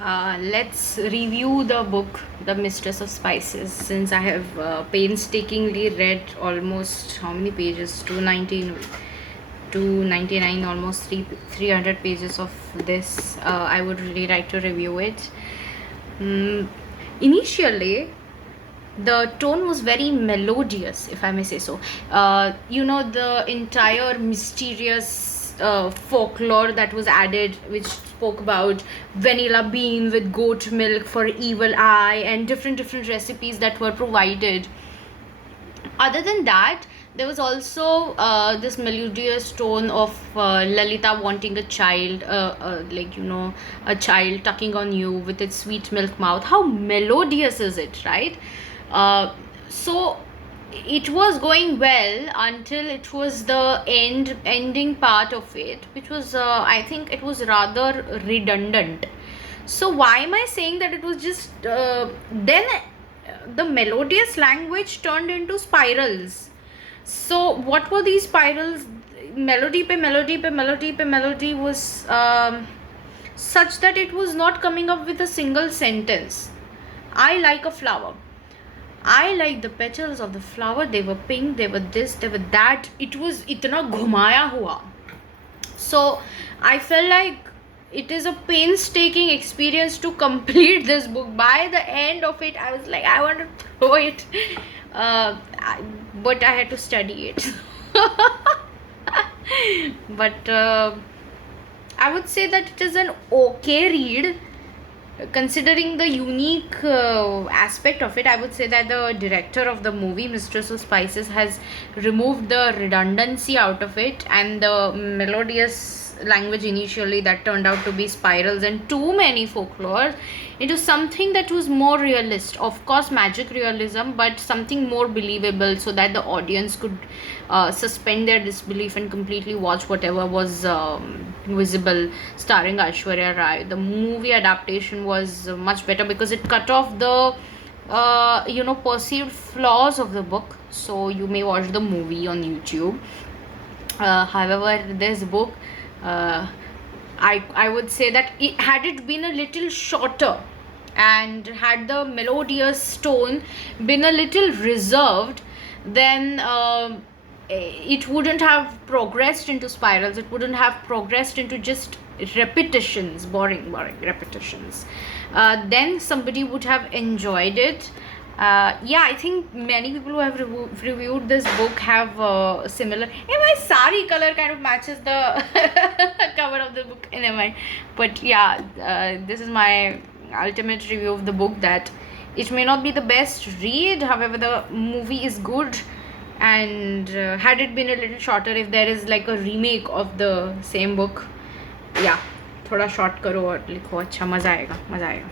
Let's review the book, The Mistress of Spices, since I have painstakingly read almost how many pages? 219, 299, almost 300 pages of this. I would really like to review it. Initially, the tone was very melodious, if I may say so. The entire mysterious folklore that was added, which spoke about vanilla bean with goat milk for evil eye, and different recipes that were provided. Other than that, there was also this melodious tone of Lalita wanting a child, a child tucking on you with its sweet milk mouth. How melodious is it, right? So it was going well until it was the ending part of it, which was I think it was rather redundant. So why am I saying that it was just then the melodious language turned into spirals. So what were these spirals? Melody pe melody pe melody pe melody was such that it was not coming up with a single sentence. I like a flower. I like the petals of the flower. They were pink, they were this, they were that. It was itna ghumaya hua. So I felt like it is a painstaking experience to complete this book. By the end of it, I was like, I want to throw it. But I had to study it. But I would say that it is an okay read. Considering the unique aspect of it, I would say that the director of the movie, Mistress of Spices, has removed the redundancy out of it, and the melodious language initially that turned out to be spirals and too many folklore into something that was more realist. Of course, magic realism, but something more believable, so that the audience could suspend their disbelief and completely watch whatever was visible, starring Aishwarya Rai. The movie adaptation was much better because it cut off the perceived flaws of the book. So you may watch the movie on YouTube. However, this book, I would say that had it been a little shorter and had the melodious tone been a little reserved, then it wouldn't have progressed into spirals. It wouldn't have progressed into just repetitions, boring repetitions. Then somebody would have enjoyed it. I think many people who have reviewed this book have similar. My sari color kind of matches the cover of the book in my. But yeah, this is my ultimate review of the book. That it may not be the best read, however, the movie is good. And had it been a little shorter, if there is like a remake of the same book, yeah, थोड़ा short करो और लिखो, अच्छा मज़ा आएगा.